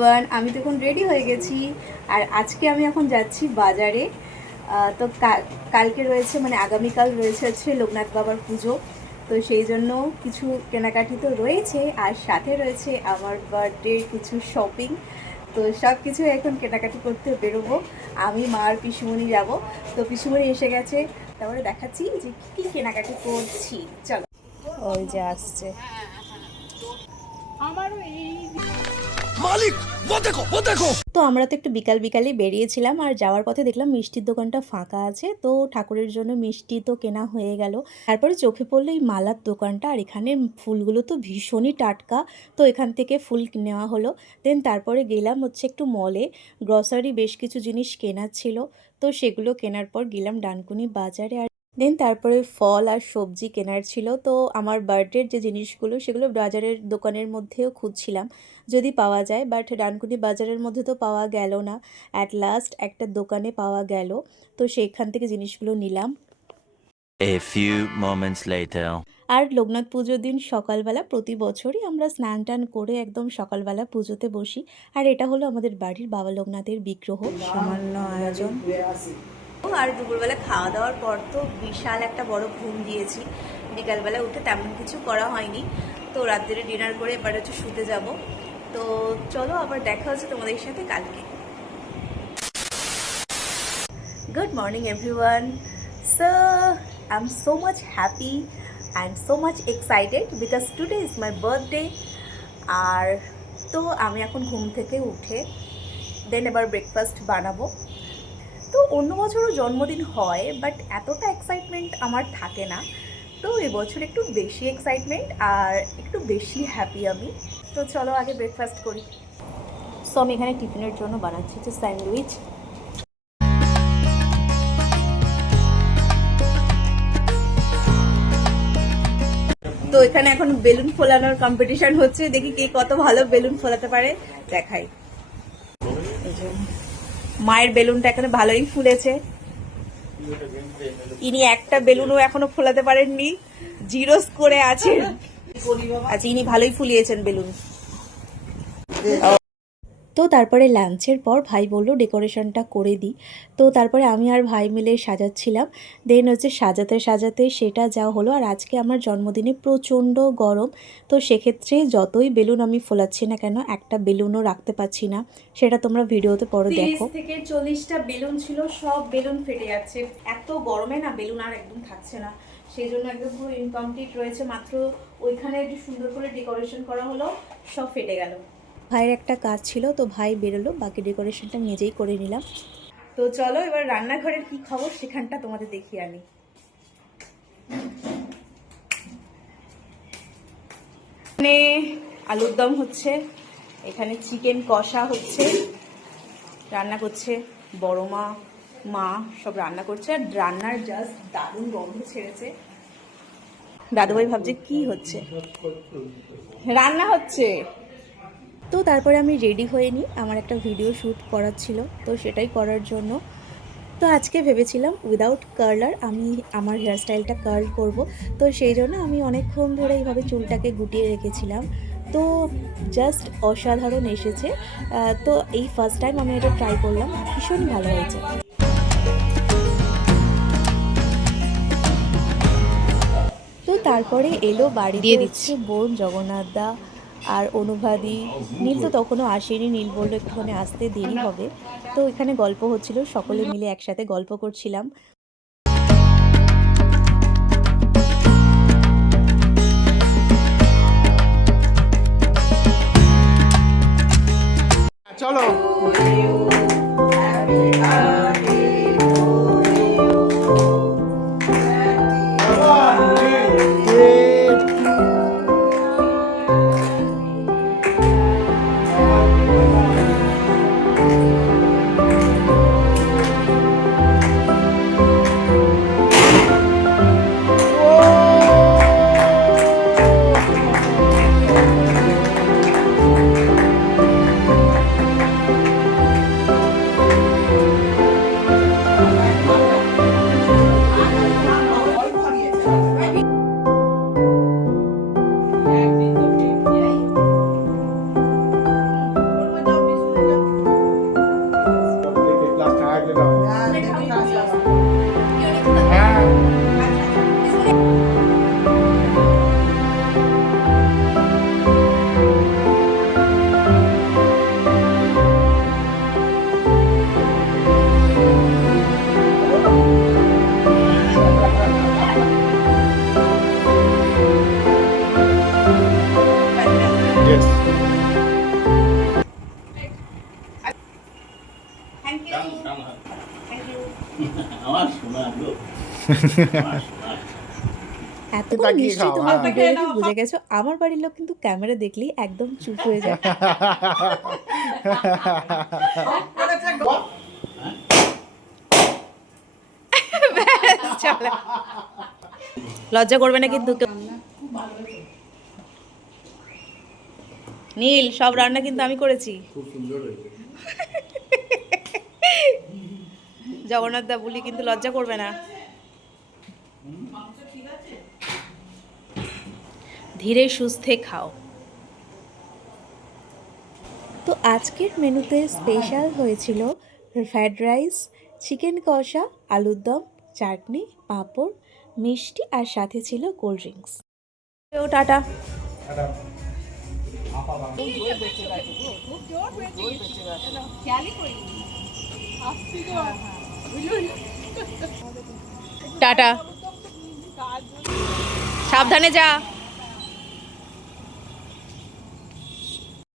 Everyone, আমি তো এখন রেডি হয়ে গেছি। আর আজকে আমি এখন যাচ্ছি বাজারে। তো কালকে রয়েছে, মানে আগামীকাল রয়েছে হচ্ছে লোকনাথ বাবার পুজো। তো সেই জন্য কিছু কেনাকাটি তো রয়েছে, আর সাথে রয়েছে আমার বার্থডে কিছু শপিং। তো সব কিছু এখন কেনাকাটি করতে বেরোবো। আমি মা আর পিসুমণি যাবো। তো পিসুমণি এসে গেছে, তারপরে দেখাচ্ছি যে কী কেনাকাটি করছি। চলো, ওই যে আসছে আমারও এই মালিক, ও দেখো। তো আমরা তো একটু বিকালে বেরিয়েছিলাম, আর যাওয়ার পথে দেখলাম মিষ্টির দোকানটা ফাঁকা আছে। তো ঠাকুরের জন্য মিষ্টি তো কেনা হয়ে গেল। তারপরে চোখে পড়লো এই মালার দোকানটা, আর এখানে ফুলগুলো তো ভীষণই টাটকা। তো এখান থেকে ফুল নেওয়া হলো। দেন তারপরে গেলাম হচ্ছে একটু মলে, গ্রসারি বেশ কিছু জিনিস কেনার ছিল। তো সেগুলো কেনার পর গেলাম ডানকুনি বাজারে। আর দেন তারপরে ফল আর সবজি কেনার ছিল। তো আমার বার্থডের যে জিনিসগুলো সেগুলো বাজারের দোকানের মধ্যেও খুঁজছিলাম যদি পাওয়া যায়, বাট ডানকুনি বাজারের মধ্যে তো পাওয়া গেল না। অ্যাট লাস্ট একটা দোকানে পাওয়া গেল, তো সেইখান থেকে জিনিসগুলো নিলাম। A few moments later. আর লোকনাথ পুজোর দিন সকালবেলা প্রতি বছরই আমরা স্নান টান করে একদম সকালবেলা পুজোতে বসি। আর এটা হলো আমাদের বাড়ির বাবা লোকনাথের বিগ্রহ। সামান্য আয়োজন। আর দুপুরবেলা খাওয়া দাওয়ার পর তো বিশাল একটা বড় ঘুম দিয়েছি। বিকালবেলা উঠে তেমন কিছু করা হয়নি। তো রাত্রে ডিনার করে এবার হচ্ছে শুতে যাব। তো চলো, আবার দেখা হচ্ছে তোমাদের সাথে কালকে। Good morning everyone. So I am so much happy and so much excited because today is my birthday. আর তো আমি এখন ঘুম থেকে উঠে দেন এবার ব্রেকফাস্ট বানাবো। তো অন্য বছরও জন্মদিন হয়, বাট এতটা এক্সাইটমেন্ট আমার থাকে না। তো এবছর একটু বেশি এক্সাইটমেন্ট আর একটু বেশি হ্যাপি আমি। তো চলো আগে ব্রেকফাস্ট করি। সো আমি এখানে টিফিনের জন্য বানাচ্ছি হচ্ছে স্যান্ডউইচ। তো এখানে এখন বেলুন ফোলানোর কম্পিটিশন হচ্ছে, দেখি কে কত ভালো বেলুন ফোলাতে পারে। দেখাই, মায়ের বেলুনটা এখানে ভালোই ফুলেছে। ইনি একটা বেলুনও এখনো ফোলাতে পারেননি, জিরো স্কোরে আছেন। আচ্ছা, ইনি ভালোই ফুলিয়েছেন বেলুন। তো তারপরে লাঞ্চের পর ভাই বললো ডেকোরেশনটা করে দিই। তো তারপরে আমি আর ভাই মিলে সাজাচ্ছিলাম। দেন হচ্ছে সাজাতে সাজাতে সেটা যা হলো। আর আজকে আমার জন্মদিনে প্রচণ্ড গরম। তো সেক্ষেত্রে যতই বেলুন আমি ফোলাচ্ছি না কেন, একটা বেলুনও রাখতে পারছি না। সেটা তোমরা ভিডিওতে পরে দেখো। 30 থেকে 40টা বেলুন ছিল, সব বেলুন ফেটে যাচ্ছে। এত গরমে না বেলুন আর একদম থাকছে না। সেই জন্য একদম পুরো ইনকমপ্লিট রয়েছে। মাত্র ওইখানে একটু সুন্দর করে ডেকোরেশন করা হলো, সব ফেটে গেল। ভাইয়ের একটা কাজ ছিল, তো ভাই বেরোলো, বাকি ডেকোরেশনটা নিজেই করে নিলাম। তো চলো এবার রান্নাঘরের কি খবর সেখানটা তোমাদের দেখিয়ে আনি। এখানে আলুর দম হচ্ছে, এখানে চিকেন কষা হচ্ছে, রান্না করছে বড় মা সব রান্না করছে। আর রান্নার জাস্ট দারুণ গন্ধ ছেড়েছে। দাদুভাই ভাবছে কি হচ্ছে, রান্না হচ্ছে। তো তারপরে আমি রেডি হয়ে নিই, আমার একটা ভিডিও শ্যুট করার ছিল, তো সেটাই করার জন্য। তো আজকে ভেবেছিলাম উইদাউট কার্লার আমি আমার হেয়ারস্টাইলটা কার্ল করব। তো সেই জন্য আমি অনেকক্ষণ ধরে এইভাবে চুলটাকে গুটিয়ে রেখেছিলাম। তো জাস্ট অসাধারণ এসেছে। তো এই ফার্স্ট টাইম আমি এটা ট্রাই করলাম, ভীষণই ভালো হয়েছে। তো তারপরে এলো বাড়িতে হচ্ছে বোন জগন্নাথ দা আর অনুভাদি। নীল তো তখনও আসেনি, নীল বললো একটুখানি আসতে দেরি হবে। তো এখানে গল্প হচ্ছিল, সকলে মিলে একসাথে গল্প করছিলাম। চলো Yes. এতক্ষণ তাকিয়ে নিশ্চয়ই খাও, তোমরা হ্যাঁ। ভিডিও দেখে বুঝে গেছো আমার বাড়ির লোক কিন্তু ক্যামেরা দেখলেই একদম চুপ হয়ে যায়। চলো। লজ্জা করবে না কিন্তু কেউ। নীল সব রান্না কিন্তু আমি করেছি। জগন্নাথ দা বলি কিন্তু লজ্জা করবে না। ধীরে সুস্থে খাও। তো আজকের মেনুতে স্পেশাল হয়েছিল ফ্রাইড রাইস, চিকেন কষা, আলুর দম, চাটনি, পাঁপড়, মিষ্টি আর সাথে ছিল কোল্ড ড্রিঙ্কস। তো টাটা। টাটা, সাবধানে যা।